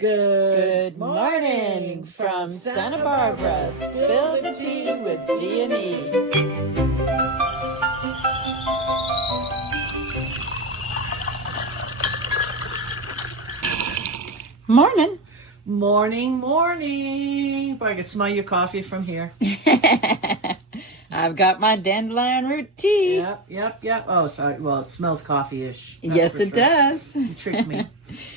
Good morning from Santa Barbara. Spill the tea with D&E. Morning. Morning. Boy, I can smell your coffee from here. I've got my dandelion root tea. Yep. Oh, sorry. Well, it smells coffee-ish. Yes, it does. You tricked me.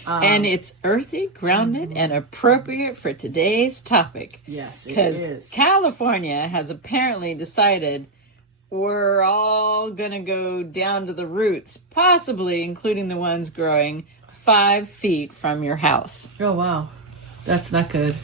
And it's earthy, grounded, and appropriate for today's topic. Yes, it is. Because California has apparently decided we're all going to go down to the roots, possibly including the ones growing 5 feet from your house. Oh, wow. That's not good.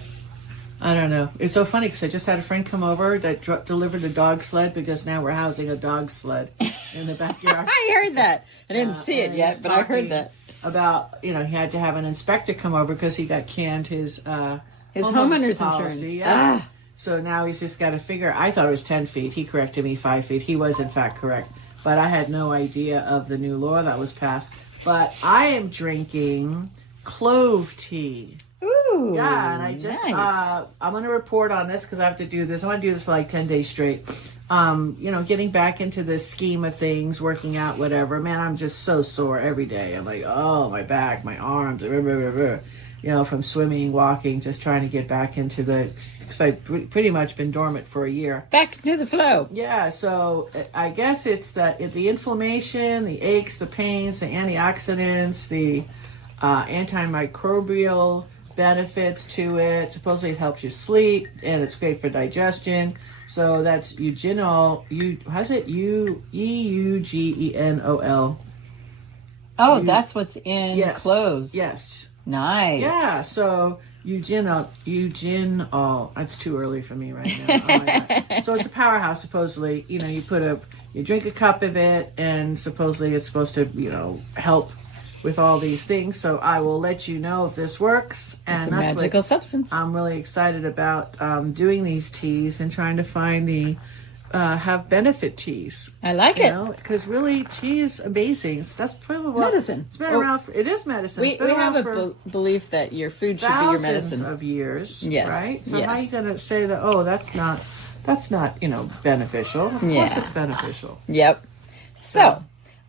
I don't know. It's so funny because I just had a friend come over that delivered a dog sled because now we're housing a dog sled in the backyard. I heard that. I didn't see it yet, but I heard that. About, he had to have an inspector come over because he got canned his homeowners policy. insurance. Yeah. So now he's just got to figure. I thought it was 10 feet. He corrected me 5 feet. He was, in fact, correct. But I had no idea of the new law that was passed. But I am drinking clove tea. Ooh, yeah, and I just, nice. I'm going to report on this because I have to do this. I want to do this for like 10 days straight. Getting back into the scheme of things, working out, whatever. Man, I'm just so sore every day. I'm like, oh, my back, my arms, from swimming, walking, just trying to get back into because I've pretty much been dormant for a year. Back to the flow. Yeah, so I guess it's the inflammation, the aches, the pains, the antioxidants, the antimicrobial benefits to it. Supposedly it helps you sleep and it's great for digestion. So that's eugenol. EUGENOL. Oh, that's what's in cloves. Yes. Nice. Yeah. So eugenol. It's too early for me right now. Oh my God. So it's a powerhouse. Supposedly, you drink a cup of it, and supposedly it's supposed to, help with all these things. So I will let you know if this works. And it's a magical substance. I'm really excited about doing these teas and trying to find have benefit teas. I like it. Because really tea is amazing. That's probably what medicine. It's been around for. It is medicine. We have a belief that your food should be your medicine. Thousands of years. Yes. Right. So yes. how are you going to say that? Oh, that's not beneficial. Of course, it's beneficial. Yep. So.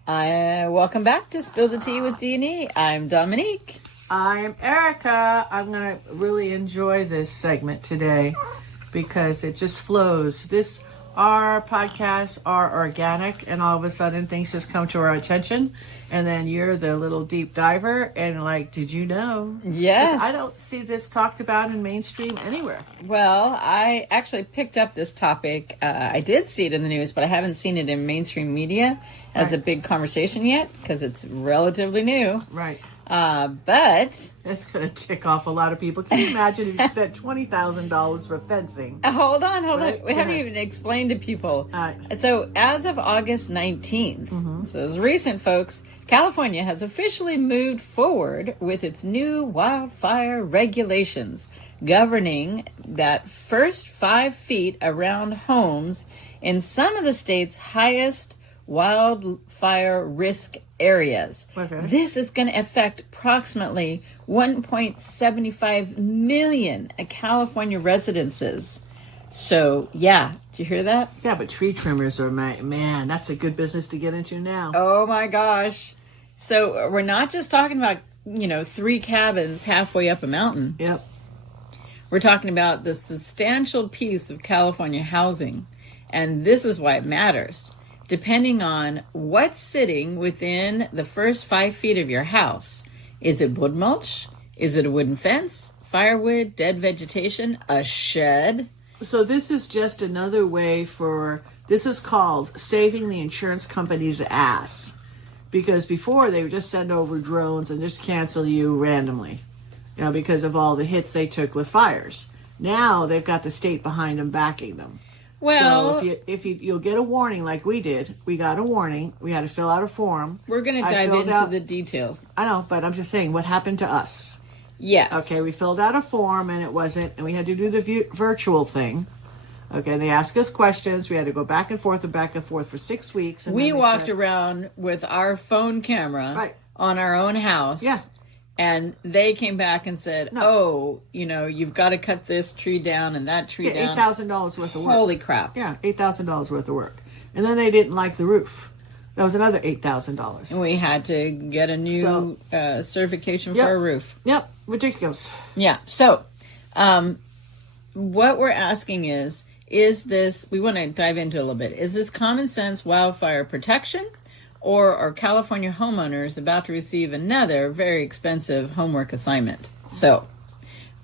Welcome back to Spill the Tea with D&E. I'm Dominique. I am Erica. I'm going to really enjoy this segment today because it just flows. Our podcasts are organic, and all of a sudden things just come to our attention, and then you're the little deep diver and like, did you know? Yes. I don't see this talked about in mainstream anywhere. Well, I actually picked up this topic. I did see it in the news, but I haven't seen it in mainstream media as a big conversation yet because it's relatively new. Right. But it's going to tick off a lot of people. Can you imagine if you spent $20,000 for fencing? Hold on. We haven't even explained to people. So as of August 19th, so it's recent, folks, California has officially moved forward with its new wildfire regulations governing that first 5 feet around homes in some of the state's highest wildfire risk areas. Okay. This is going to affect approximately 1.75 million California residences. So, yeah. Did you hear that? Yeah, but tree trimmers are, man, that's a good business to get into now. Oh, my gosh. So, we're not just talking about, 3 cabins halfway up a mountain. Yep. We're talking about the substantial piece of California housing. And this is why it matters. Depending on what's sitting within the first 5 feet of your house. Is it wood mulch? Is it a wooden fence? Firewood? Dead vegetation? A shed? So this is just another way this is called saving the insurance company's ass. Because before they would just send over drones and just cancel you randomly, because of all the hits they took with fires. Now they've got the state behind them, backing them. Well, so if you'll get a warning like we did. We got a warning. We had to fill out a form. We're going to dive into the details. I know, but I'm just saying what happened to us. Yes. Okay, we filled out a form and it wasn't, and we had to do the virtual thing. Okay, they asked us questions. We had to go back and forth for 6 weeks. And we walked around with our phone camera on our own house. Yeah. And they came back and said, oh, you've got to cut this tree down and that tree down. $8,000 worth of work. Holy crap. Yeah, $8,000 worth of work. And then they didn't like the roof. That was another $8,000. And we had to get a new certification for a roof. Yep, ridiculous. Yeah, so what we're asking is this, we want to dive into a little bit, is this common sense wildfire protection? Or are California homeowners about to receive another very expensive homework assignment? So,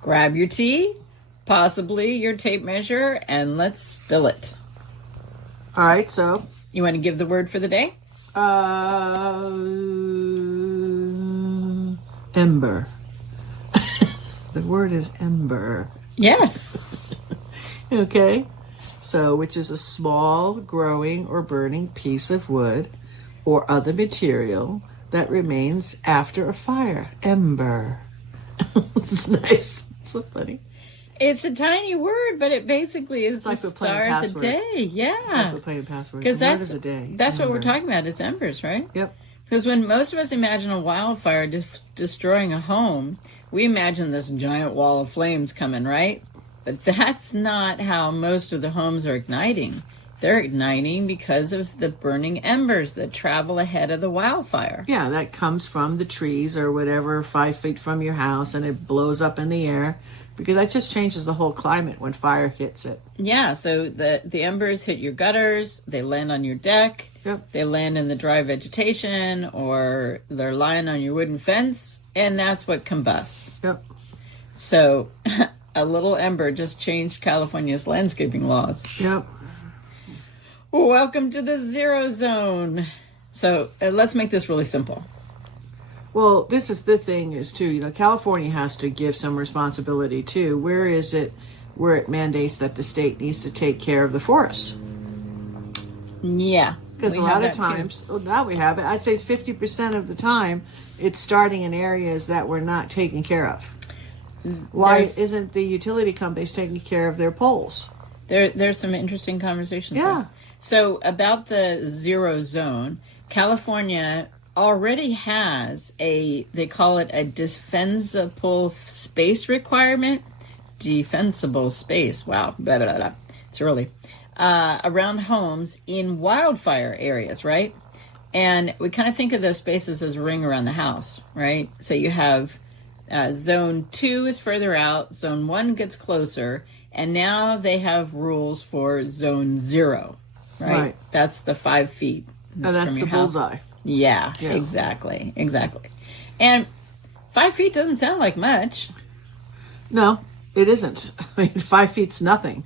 grab your tea, possibly your tape measure, and let's spill it. All right, so. You want to give the word for the day? Ember. The word is ember. Yes. Okay. So, which is a small, growing, or burning piece of wood or other material that remains after a fire. Ember. It's nice. It's so funny. It's a tiny word, but it basically is like the star of the day. Yeah. It's like we're playing password. Because that's Ember. what we're talking about is embers, right? Yep. Because when most of us imagine a wildfire destroying a home, we imagine this giant wall of flames coming, right? But that's not how most of the homes are igniting. They're igniting because of the burning embers that travel ahead of the wildfire. Yeah, that comes from the trees or whatever, 5 feet from your house, and it blows up in the air because that just changes the whole climate when fire hits it. Yeah, so the embers hit your gutters, they land on your deck, Yep. They land in the dry vegetation, or they're lying on your wooden fence, and that's what combusts. Yep. So a little ember just changed California's landscaping laws. Yep. Welcome to the zero zone. So let's make this really simple. Well, this is the thing is too, California has to give some responsibility too. Where is it where it mandates that the state needs to take care of the forests? Yeah. Because a lot of times, now we have it, I'd say it's 50% of the time, it's starting in areas that we're not taking care of. Why isn't the utility companies taking care of their poles? There's some interesting conversations. Yeah. There. So about the zero zone, California already has they call it a defensible space requirement. Defensible space. Wow. Blah, blah, blah. It's early. Around homes in wildfire areas, right? And we kind of think of those spaces as a ring around the house, right? So you have zone 2 is further out, zone 1 gets closer, and now they have rules for zone 0, right? That's the 5 feet. And that's the bullseye. Yeah, exactly. And 5 feet doesn't sound like much. No, it isn't. I mean, 5 feet's nothing.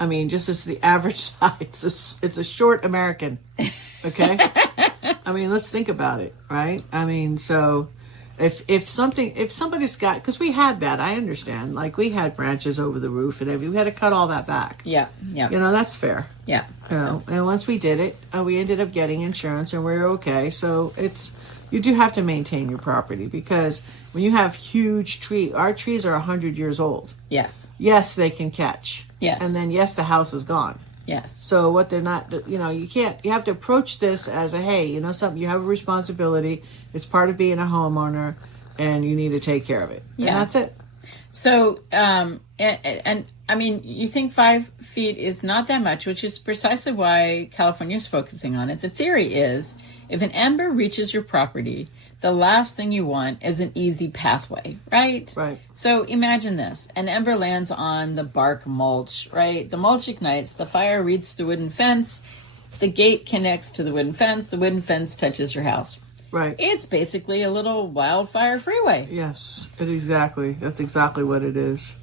I mean, just as the average size, it's a short American, okay? I mean, let's think about it, right? I mean, so if somebody's got, because we had that, I understand, like we had branches over the roof and everything, we had to cut all that back. Yeah. That's fair. Yeah. And once we did it, we ended up getting insurance and we're okay. So you do have to maintain your property because when you have huge our trees are 100 years old. Yes. Yes, they can catch. Yes. And then, yes, the house is gone. Yes. So what they're not, you have to approach this as something, you have a responsibility. It's part of being a homeowner and you need to take care of it. Yeah. And that's it. So, and I mean, you think 5 feet is not that much, which is precisely why California is focusing on it. The theory is if an ember reaches your property, the last thing you want is an easy pathway, right? Right. So imagine this. An ember lands on the bark mulch, right? The mulch ignites, the fire reaches the wooden fence, the gate connects to the wooden fence touches your house. Right. It's basically a little wildfire freeway. Yes, that's exactly what it is.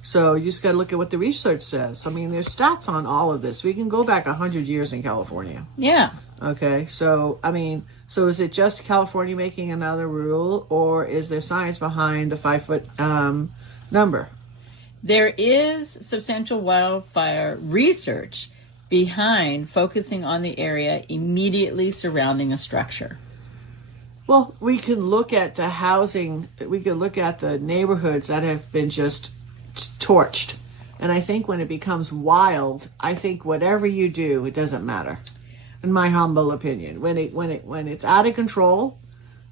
So you just got to look at what the research says. I mean, there's stats on all of this. We can go back 100 years in California. Yeah. Okay, so, is it just California making another rule, or is there science behind the 5 foot number? There is substantial wildfire research behind focusing on the area immediately surrounding a structure. Well, we can look at the housing, we can look at the neighborhoods that have been just torched. And I think when it becomes wild, I think whatever you do, it doesn't matter. In my humble opinion, when it's out of control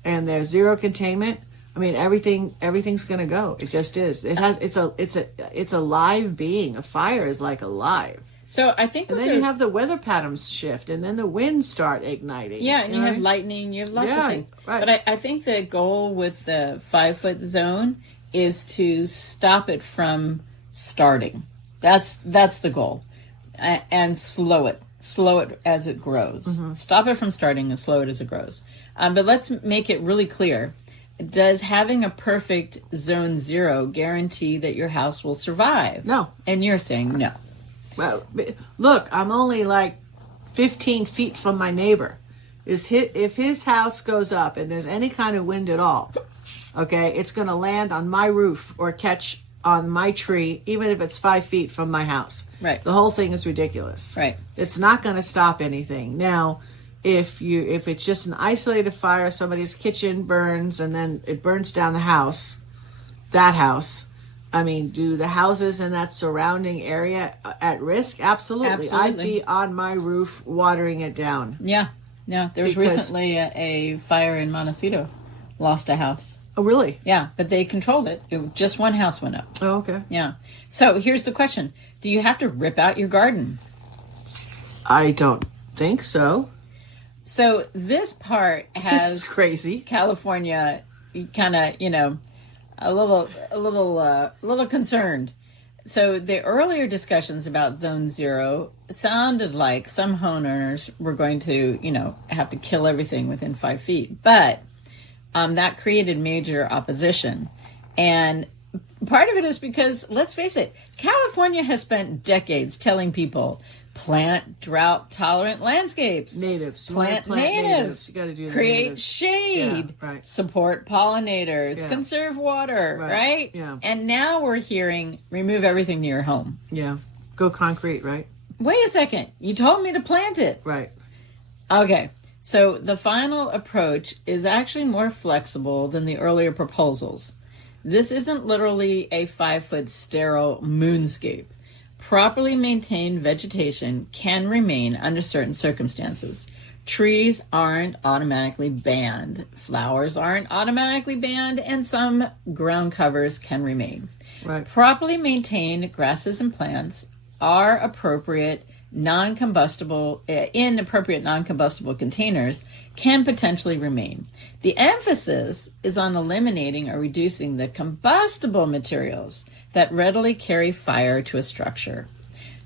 and there's zero containment, I mean, everything's going to go. It just is. It's a live being. A fire is like alive. So I think, and then you have the weather patterns shift, and then the winds start igniting. Yeah, and you have lightning. You have lots of things. Right. But I think the goal with the 5-foot zone is to stop it from starting. That's the goal, and slow it as it grows. Mm-hmm. Stop it from starting and slow it as it grows. But let's make it really clear. Does having a perfect zone 0 guarantee that your house will survive? No. And you're saying no. Well, look, I'm only like 15 feet from my neighbor. If his house goes up and there's any kind of wind at all, okay, it's going to land on my roof or catch on my tree, even if it's 5 feet from my house. Right. The whole thing is ridiculous. Right. It's not going to stop anything. Now, if it's just an isolated fire, somebody's kitchen burns and then it burns down the house, that house, I mean, do the houses in that surrounding area at risk? Absolutely. I'd be on my roof watering it down. Yeah. Yeah. There was recently a fire in Montecito. Lost a house. Oh, really? Yeah, but they controlled it. Just one house went up. Oh, okay. Yeah. So here's the question. Do you have to rip out your garden? I don't think so. So this part has this is crazy. California kind of, a little concerned. So the earlier discussions about Zone 0 sounded like some homeowners were going to, have to kill everything within 5 feet. But that created major opposition. And part of it is because, let's face it, California has spent decades telling people, plant drought-tolerant landscapes. Natives. Plant natives. You got to do create natives. Shade. Yeah, right. Support pollinators. Yeah. Conserve water. Right? Yeah. And now we're hearing, remove everything to your home. Yeah. Go concrete, right? Wait a second. You told me to plant it. Right. Okay. So the final approach is actually more flexible than the earlier proposals. This isn't literally a 5-foot sterile moonscape. Properly maintained vegetation can remain under certain circumstances. Trees aren't automatically banned. Flowers aren't automatically banned, and some ground covers can remain. Right. Properly maintained grasses and plants are appropriate non-combustible containers can potentially remain. The emphasis is on eliminating or reducing the combustible materials that readily carry fire to a structure.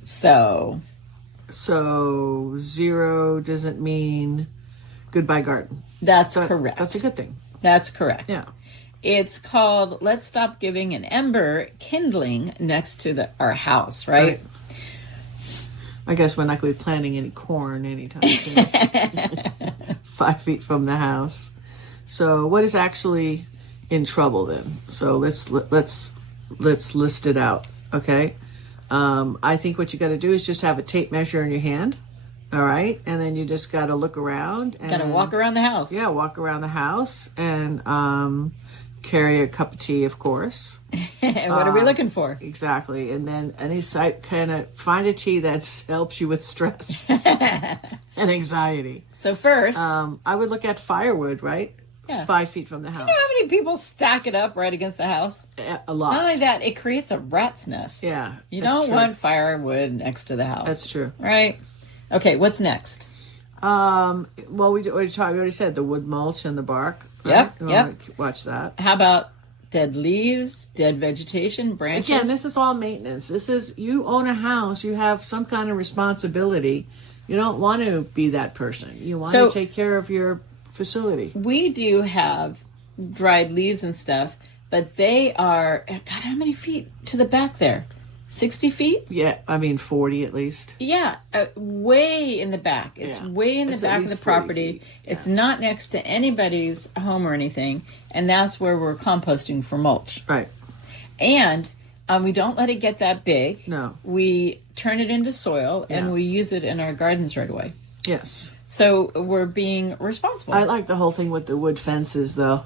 So 0 doesn't mean goodbye garden. That's correct. That's a good thing. That's correct. Yeah. It's called Let's Stop Giving an Ember Kindling Next to our house, right? I guess we're not going to be planting any corn anytime soon. 5 feet from the house. So what is actually in trouble then? So let's list it out. Okay. I think what you got to do is just have a tape measure in your hand. All right. And then you just got to look around. Got to walk around the house. Yeah. Walk around the house and, carry a cup of tea, of course. What are we looking for? Exactly. And then any site kind of find a tea that helps you with stress and anxiety. So first, I would look at firewood, right? Yeah. 5 feet from the house. Do you know how many people stack it up right against the house? A lot. Not only that, it creates a rat's nest. Yeah. You don't want firewood next to the house. That's true. Right? Okay, what's next? Well, we already said the wood mulch and the bark. Right? Yep. Watch that. How about dead leaves, dead vegetation, branches? Again, this is all maintenance. You own a house, you have some kind of responsibility. You don't want to be that person. You want to take care of your facility. We do have dried leaves and stuff, but they are, God, how many feet to the back there? 60 feet? Yeah, 40 at least. Yeah, way in the back. It's way in the back of the property. Yeah. It's not next to anybody's home or anything, and that's where we're composting for mulch. Right. And we don't let it get that big. No. We turn it into soil, and we use it in our gardens right away. Yes. So we're being responsible. I like the whole thing with the wood fences, though.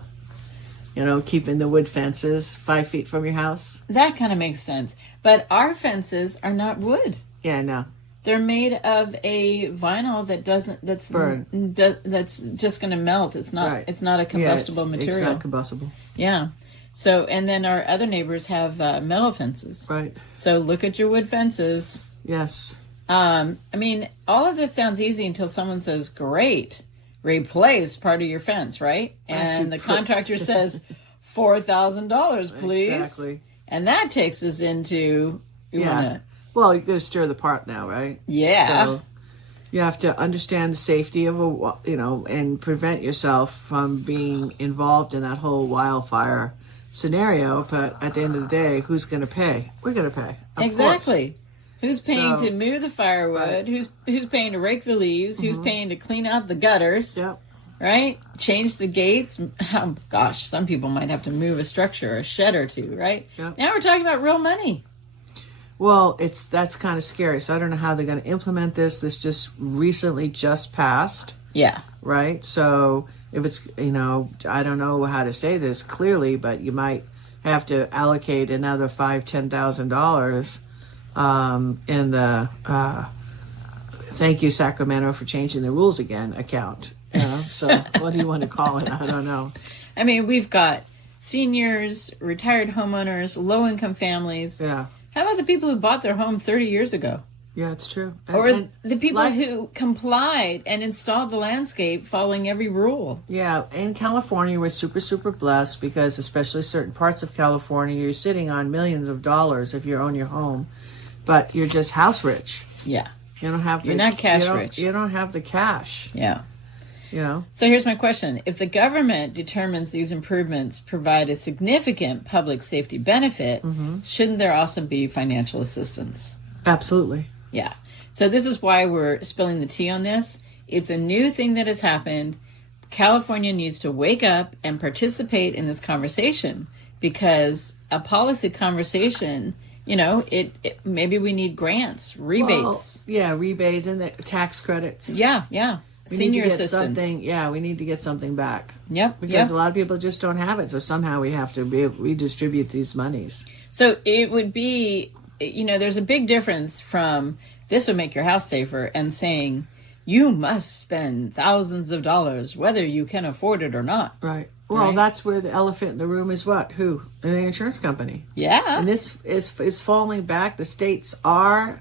Keeping the wood fences 5 feet from your house. That kind of makes sense. But our fences are not wood. Yeah, no. They're made of a vinyl that doesn't, that's just going to melt. It's not, It's not a combustible material. It's not combustible. Yeah. So, and then our other neighbors have metal fences. Right. So look at your wood fences. Yes. I mean, all of this sounds easy until someone says, great, replace part of your fence, right? And the contractor says, $4,000, please. Exactly. And that takes us into, well, you got to stir the pot now, right? Yeah. So you have to understand the safety of and prevent yourself from being involved in that whole wildfire scenario. But at the end of the day, who's going to pay? We're going to pay. Exactly. Course. Who's paying to move the firewood? Right. Who's paying to rake the leaves? Who's paying to clean out the gutters? Yep. Right? Change the gates. Oh, gosh, some people might have to move a structure, a shed or two, right? Yep. Now we're talking about real money. Well, that's kind of scary. So I don't know how they're going to implement this. This just recently passed. Yeah. Right? So if it's, I don't know how to say this clearly, but you might have to allocate another $5,000-$10,000 in the thank you, Sacramento, for changing the rules again account. So what do you want to call it? I don't know. I mean, we've got seniors, retired homeowners, low-income families. Yeah. How about the people who bought their home 30 years ago? Yeah, it's true. Or the people who complied and installed the landscape following every rule. Yeah, in California, we're super, super blessed because especially certain parts of California, you're sitting on millions of dollars if you own your home, but you're just house rich. Yeah. You don't have You're not cash rich. You don't have the cash. Yeah. So here's my question. If the government determines these improvements provide a significant public safety benefit, shouldn't there also be financial assistance? Absolutely. Yeah. So this is why we're spilling the tea on this. It's a new thing that has happened. California needs to wake up and participate in this conversation because a policy conversation, maybe we need grants, rebates. Well, rebates and the tax credits. Yeah. Senior assistance. We need to get something back. Yep. Because a lot of people just don't have it. So somehow we have to redistribute these monies. So it would be, there's a big difference from this would make your house safer and saying you must spend thousands of dollars whether you can afford it or not. Right. Well, that's where the elephant in the room is what? Who? The insurance company. Yeah. And this is falling back. The states are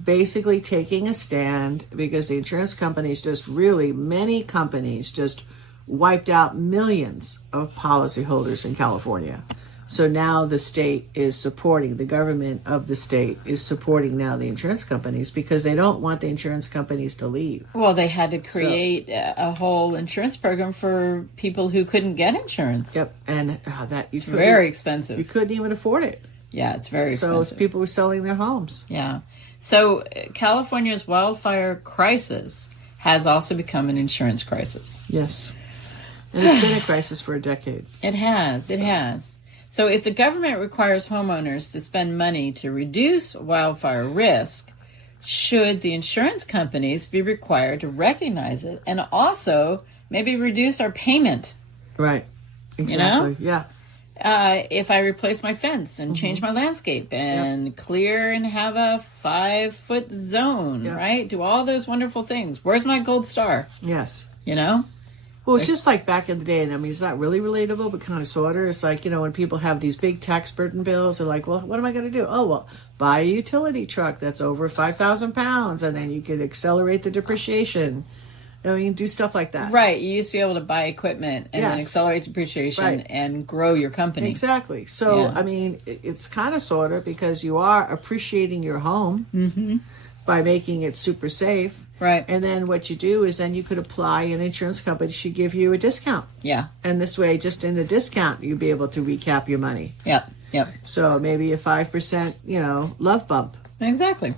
basically taking a stand because the insurance companies many companies just wiped out millions of policyholders in California. So now the government of the state is supporting now the insurance companies because they don't want the insurance companies to leave. Well, they had to create a whole insurance program for people who couldn't get insurance. Yep. And it's very expensive. You couldn't even afford it. Yeah, it's very expensive. So people were selling their homes. Yeah. So California's wildfire crisis has also become an insurance crisis. Yes. And it's been a crisis for a decade. It has. So if the government requires homeowners to spend money to reduce wildfire risk, should the insurance companies be required to recognize it and also maybe reduce our payment? Right. Exactly. Yeah. If I replace my fence and change my landscape and clear and have a 5-foot zone, right? Do all those wonderful things. Where's my gold star? Yes. Well, it's just like back in the day, and I mean, it's not really relatable, but kind of sort of. It's like, when people have these big tax burden bills, they're like, well, what am I going to do? Oh, well, buy a utility truck that's over 5,000 pounds, and then you could accelerate the depreciation. You can do stuff like that. Right. You used to be able to buy equipment and then accelerate depreciation and grow your company. Exactly. So, I mean, it's kind of sort of because you are appreciating your home by making it super safe. Right. And then what you do is then you could apply, an insurance company should give you a discount. Yeah. And this way, just in the discount, you'll be able to recap your money. Yep. So maybe a 5%, love bump. Exactly.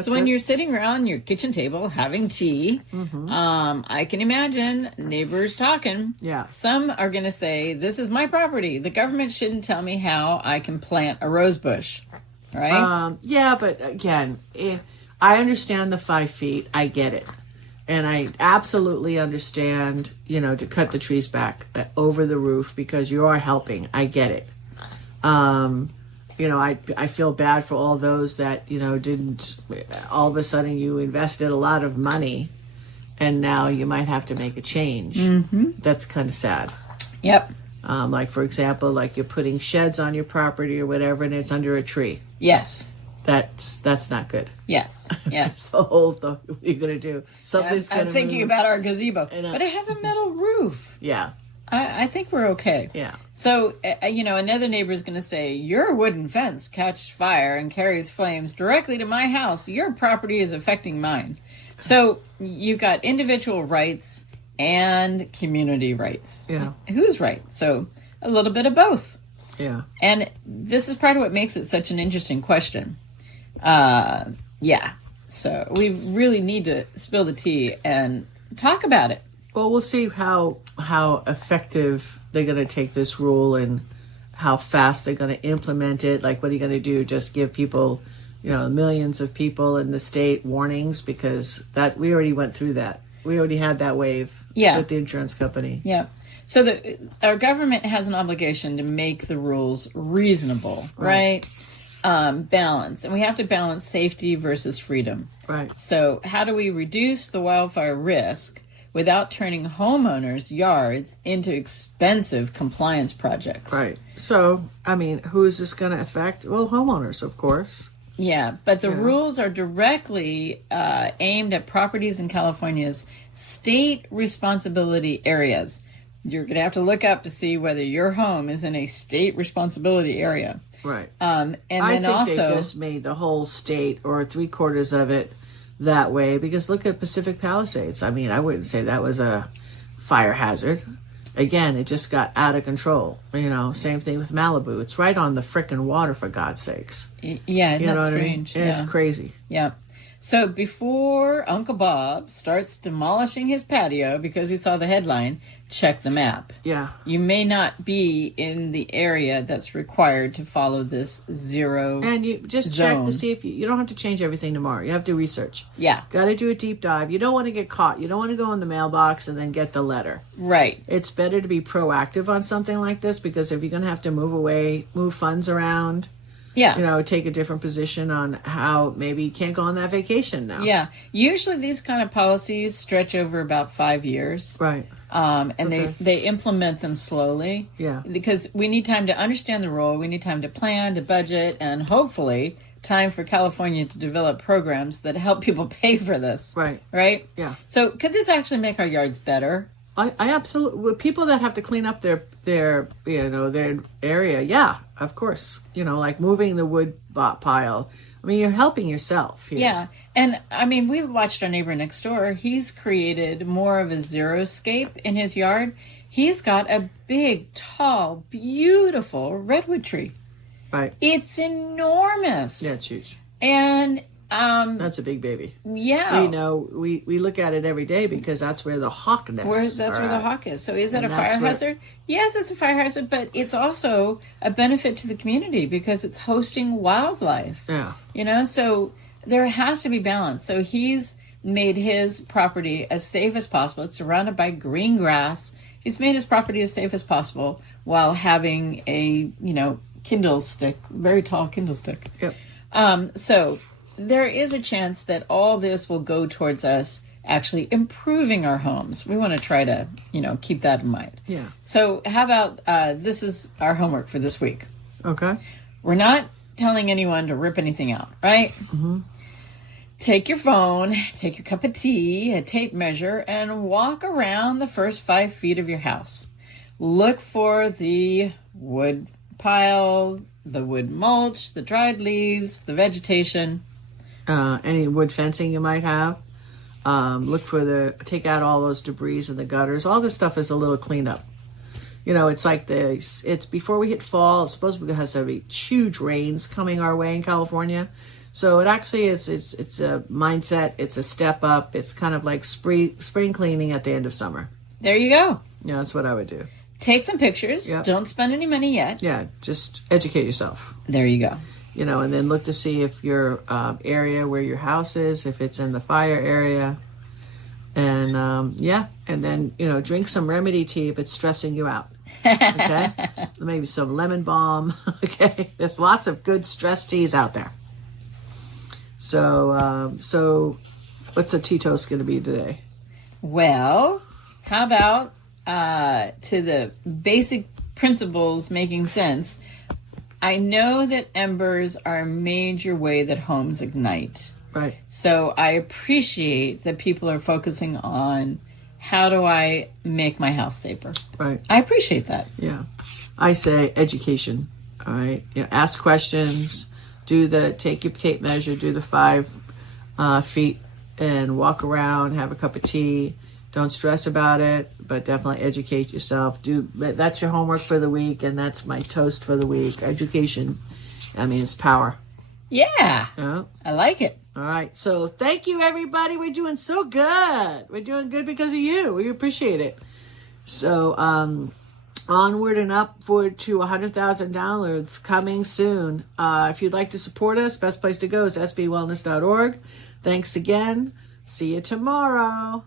So when you're sitting around your kitchen table having tea, I can imagine neighbors talking. Yeah. Some are going to say, this is my property. The government shouldn't tell me how I can plant a rose bush. Right? But again, I understand the 5 feet. I get it. And I absolutely understand, to cut the trees back over the roof because you are helping. I get it. I feel bad for all those that, didn't, all of a sudden you invested a lot of money and now you might have to make a change. Mm-hmm. That's kind of sad. Yep. Like, for example, like you're putting sheds on your property or whatever, and it's under a tree. Yes. That's not good. Yes. Yes. So what are you going to do? Something's going to I'm thinking move. about our gazebo, but it has a metal roof. Yeah. I think we're okay. Yeah. So, another neighbor is going to say, your wooden fence catches fire and carries flames directly to my house. Your property is affecting mine. So you've got individual rights and community rights. Yeah. Who's right? So a little bit of both. Yeah. And this is part of what makes it such an interesting question. So we really need to spill the tea and talk about it. Well, we'll see how effective they're going to take this rule and how fast they're going to implement it. Like, what are you going to do? Just give people, millions of people in the state warnings? Because that we already went through that. We already had that wave with the insurance company. Yeah. So our government has an obligation to make the rules reasonable, right? Balance. And we have to balance safety versus freedom. Right. So how do we reduce the wildfire risk without turning homeowners' yards into expensive compliance projects? Right. So, who is this going to affect? Well, homeowners, of course. Yeah, but the rules are directly aimed at properties in California's state responsibility areas. You're going to have to look up to see whether your home is in a state responsibility area. Right. And then I think also, they just made the whole state or 3/4 of it that way, because look at Pacific Palisades. I wouldn't say that was a fire hazard. Again, it just got out of control. Same thing with Malibu. It's right on the frickin' water, for God's sakes. Yeah, that's strange. It's crazy. Yeah. So before Uncle Bob starts demolishing his patio because he saw the headline, check the map. Yeah. You may not be in the area that's required to follow this zero And you just zone. check to see if you don't have to change everything tomorrow. You have to research. Yeah. Got to do a deep dive. You don't want to get caught. You don't want to go in the mailbox and then get the letter. Right. It's better to be proactive on something like this, because if you're going to have to move funds around, take a different position on how maybe you can't go on that vacation now. Yeah. Usually these kind of policies stretch over about 5 years. Right. And they implement them slowly. Yeah. Because we need time to understand the role. We need time to plan, to budget, and hopefully time for California to develop programs that help people pay for this. Right. Right? Yeah. So could this actually make our yards better? I absolutely, with people that have to clean up their area. Yeah, of course. Like moving the wood pile. You're helping yourself here. Yeah. And we watched our neighbor next door. He's created more of a xeriscape in his yard. He's got a big, tall, beautiful redwood tree. Right. It's enormous. Yeah, it's huge. And that's a big baby. Yeah. We look at it every day because that's where the hawk nests. That's where the hawk is. So is it a fire hazard? Yes, it's a fire hazard, but it's also a benefit to the community because it's hosting wildlife. Yeah. So there has to be balance. So he's made his property as safe as possible. It's surrounded by green grass. He's made his property as safe as possible while having a, Kindle stick, very tall Kindle stick. Yep. So there is a chance that all this will go towards us actually improving our homes. We want to try to, keep that in mind. Yeah. So how about this is our homework for this week. Okay. We're not telling anyone to rip anything out, right? Mm-hmm. Take your phone, take your cup of tea, a tape measure, and walk around the first 5 feet of your house. Look for the wood pile, the wood mulch, the dried leaves, the vegetation. Any wood fencing you might have. Look for take out all those debris in the gutters. All this stuff is a little cleanup. It's like it's before we hit fall. It's supposed to have some huge rains coming our way in California. So it actually is, it's a mindset. It's a step up. It's kind of like spring cleaning at the end of summer. There you go. Yeah, that's what I would do. Take some pictures. Yep. Don't spend any money yet. Yeah, just educate yourself. There you go. And then look to see if your area where your house is, if it's in the fire area. And, and then, drink some remedy tea if it's stressing you out. Okay, maybe some lemon balm. Okay, there's lots of good stress teas out there. So what's the tea toast going to be today? Well, how about to the basic principles making sense? I know that embers are a major way that homes ignite. Right. So I appreciate that people are focusing on how do I make my house safer. Right. I appreciate that. Yeah. I say education. All right. Ask questions. Take your tape measure. Do the 5 feet and walk around. Have a cup of tea. Don't stress about it, but definitely educate yourself. That's your homework for the week, and that's my toast for the week. Education. It's power. Yeah. I like it. All right. So thank you, everybody. We're doing so good. We're doing good because of you. We appreciate it. So onward and upward to $100,000 coming soon. If you'd like to support us, best place to go is sbwellness.org. Thanks again. See you tomorrow.